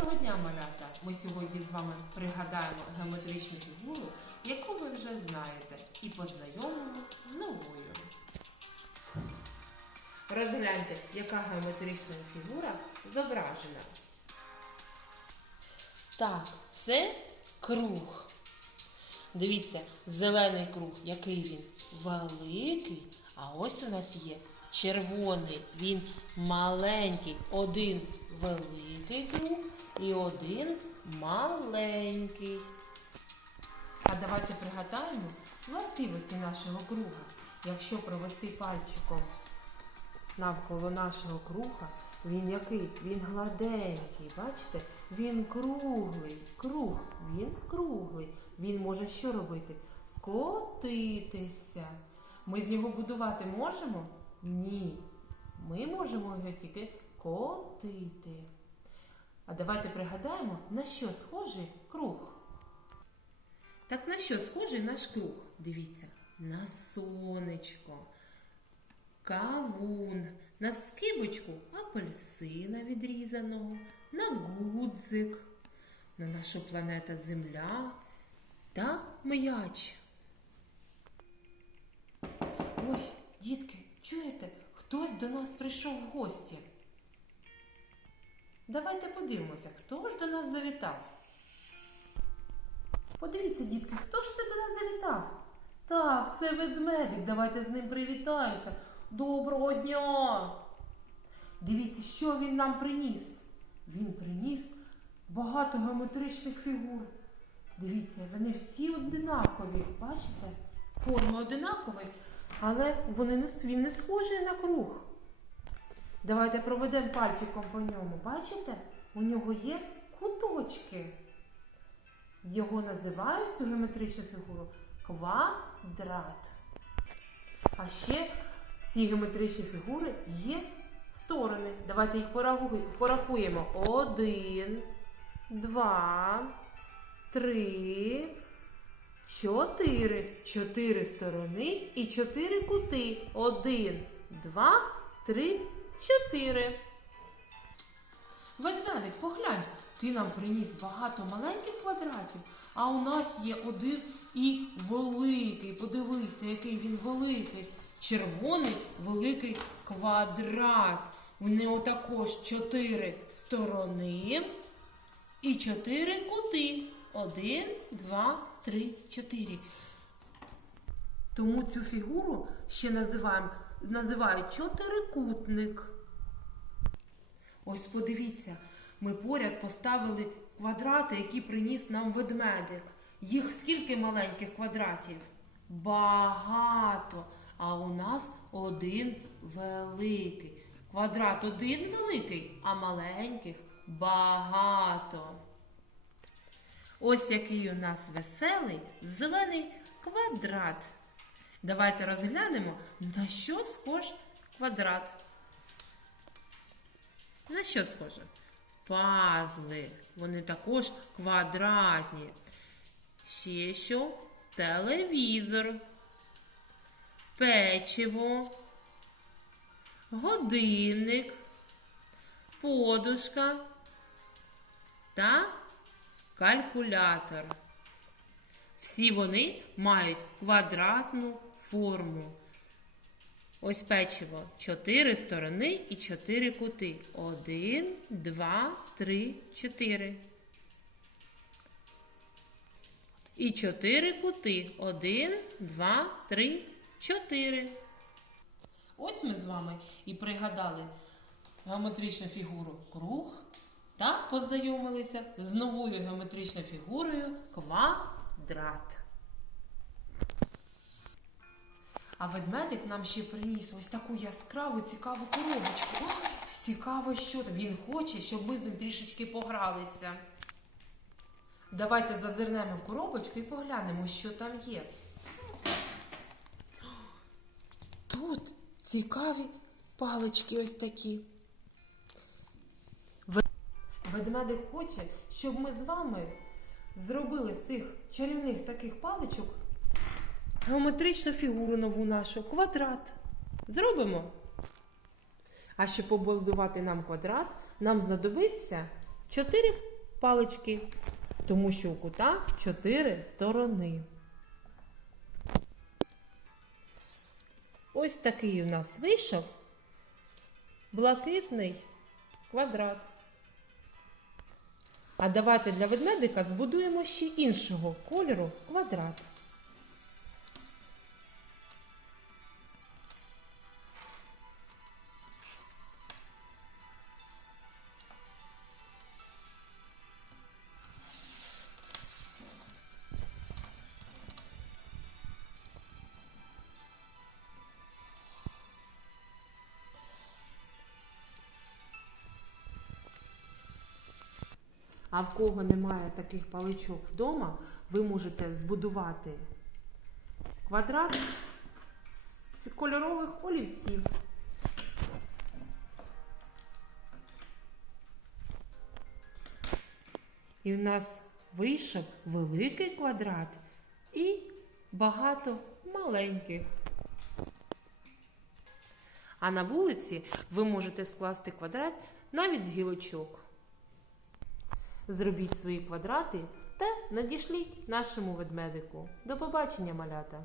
Доброго дня, малята! Ми сьогодні з вами пригадаємо геометричну фігуру, яку ви вже знаєте, і познайомимо з новою. Розгляньте, яка геометрична фігура зображена. Так, це круг. Дивіться, зелений круг, який він великий, а ось у нас є червоний, він маленький. Один великий круг і один маленький. А давайте пригадаємо властивості нашого круга. Якщо провести пальчиком навколо нашого круга, він який? Він гладенький, бачите? Він круглий, круг, він круглий. Він може що робити? Котитися. Ми з нього будувати можемо? Ні. Ми можемо його тільки котити. А давайте пригадаємо, на що схожий круг. Так на що схожий наш круг? Дивіться, на сонечко, кавун, на скибочку апельсина відрізаного, на гудзик, на нашу планету Земля та м'яч. Ой, до нас прийшов в гості. Давайте подивимося, хто ж до нас завітав. Подивіться, дітки, хто ж це до нас завітав? Так, це ведмедик. Давайте з ним привітаємося. Доброго дня! Дивіться, що він нам приніс. Він приніс багато геометричних фігур. Дивіться, вони всі одинакові. Бачите? Форма одинакова, але вони він не схожий на круг. Давайте проведемо пальчиком по ньому. Бачите? У нього є куточки. Його називають цю геометричну фігуру квадрат. А ще ці геометричні фігури є сторони. Давайте їх порахуємо. Один, два, три, чотири. Чотири сторони і чотири кути. Один, два, три, чотири. Ведмедик, поглянь, ти нам приніс багато маленьких квадратів, а у нас є один і великий. Подивися, який він великий. Червоний великий квадрат. В нього також чотири сторони і чотири кути. Один, два, три, чотири. Тому цю фігуру ще називаємо, називають чотирикутник. Ось подивіться, ми поряд поставили квадрати, які приніс нам ведмедик. Їх скільки маленьких квадратів? Багато. А у нас один великий. Квадрат один великий, а маленьких багато. Ось який у нас веселий зелений квадрат. Давайте розглянемо, на що схож квадрат. На що схоже? Пазли. Вони також квадратні. Ще що? Телевізор, печиво, годинник, подушка та калькулятор. Всі вони мають квадратну форму. Ось печиво. Чотири сторони і чотири кути. Один, два, три, чотири. І чотири кути. Один, два, три, чотири. Ось ми з вами і пригадали геометричну фігуру круг та познайомилися з новою геометричною фігурою квадрат. А ведмедик нам ще приніс ось таку яскраву цікаву коробочку. О, цікаво, що там. він хоче, щоб ми з ним трішечки погралися. Давайте зазирнемо в коробочку і поглянемо, що там є. Тут цікаві палички ось такі. Ведмедик хоче, щоб ми з вами зробили з цих чарівних таких паличок геометричну фігуру нову нашу квадрат. Зробимо. А щоб побудувати нам квадрат, нам знадобиться чотири палички, тому що у кута чотири сторони. Ось такий у нас вийшов блакитний квадрат. А давайте для ведмедика збудуємо ще іншого кольору квадрат. А в кого немає таких паличок вдома, ви можете збудувати квадрат з кольорових олівців. І в нас вийшов великий квадрат і багато маленьких. А на вулиці ви можете скласти квадрат навіть з гілочок. Зробіть свої квадрати та надішліть нашому ведмедику. До побачення, малята!